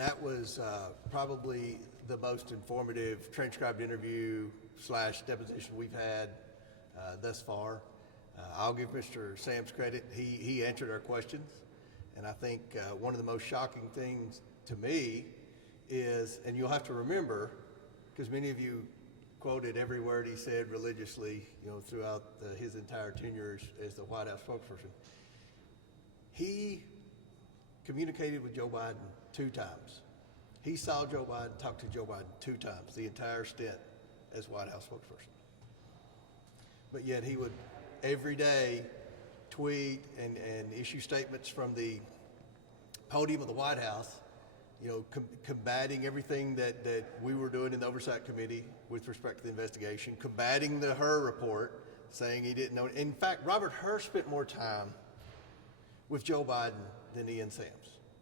That was probably the most informative transcribed interview / deposition we've had thus far. I'll give Mr. Sams credit. He answered our questions. And I think one of the most shocking things to me is, and you'll have to remember, because many of you quoted every word he said religiously, throughout his entire tenure as the White House spokesperson. He communicated with Joe Biden 2 times. He saw Joe Biden, talked to Joe Biden 2 times, the entire stint as White House spokesperson. But yet he would every day tweet and issue statements from the podium of the White House, combating everything that we were doing in the Oversight Committee with respect to the investigation, combating the Hur report, saying he didn't know. In fact, Robert Hur spent more time with Joe Biden than Ian Sams.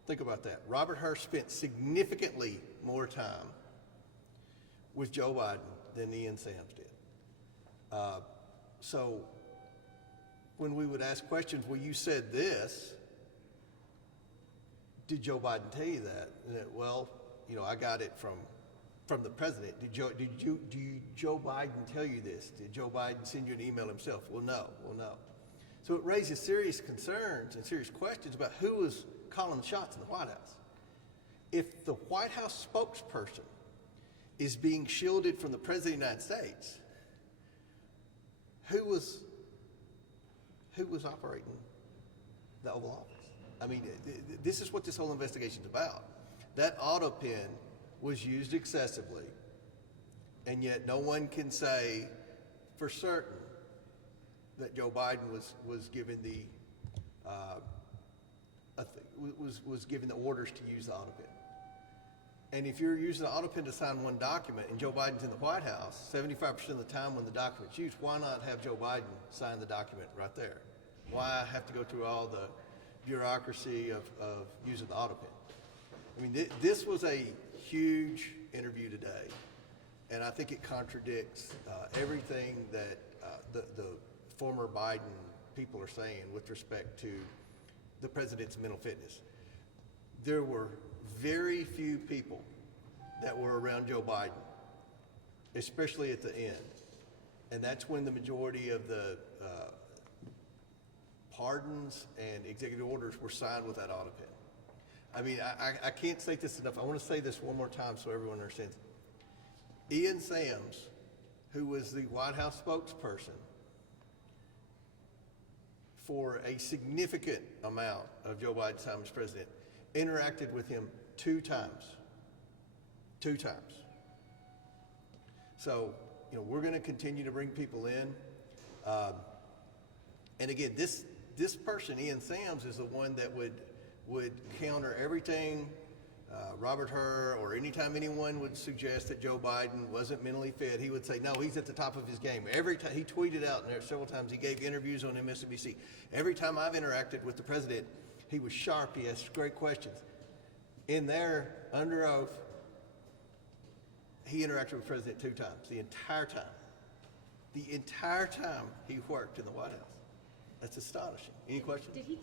Think about that. Robert Hur spent significantly more time with Joe Biden than Ian Sams did. So when we would ask questions, well, you said this, did Joe Biden tell you that? Well, I got it from the president. Did Joe Biden tell you this? Did Joe Biden send you an email himself? Well, no. So it raises serious concerns and serious questions about who was calling the shots in the White House. If the White House spokesperson is being shielded from the President of the United States, who was operating the Oval Office? I mean, this is what this whole investigation is about. That auto pen was used excessively, and yet no one can say for certain that Joe Biden was given the was given the orders to use the auto pen. And if you're using the auto pen to sign one document and Joe Biden's in the White House, 75% of the time when the document's used, why not have Joe Biden sign the document right there? Why have to go through all the bureaucracy of using the auto pen? I mean, this was a huge interview today, and I think it contradicts everything that the former Biden people are saying with respect to the president's mental fitness. There were very few people that were around Joe Biden, especially at the end, and that's when the majority of the pardons and executive orders were signed with that auto pen. I mean, I can't say this enough. I want to say this one more time so everyone understands. Ian Sams, who was the White House spokesperson for a significant amount of Joe Biden's time as president, interacted with him 2 times. 2 times. So, we're going to continue to bring people in. And again, this person, Ian Sams, is the one that would counter everything Robert Hur, or anytime anyone would suggest that Joe Biden wasn't mentally fit, he would say, no, he's at the top of his game. Every time he tweeted out, and there several times he gave interviews on MSNBC. Every time I've interacted with the president, he was sharp. He asked great questions. In there, under oath, he interacted with the president 2 times, the entire time. The entire time he worked in the White House. That's astonishing. Any questions? Did he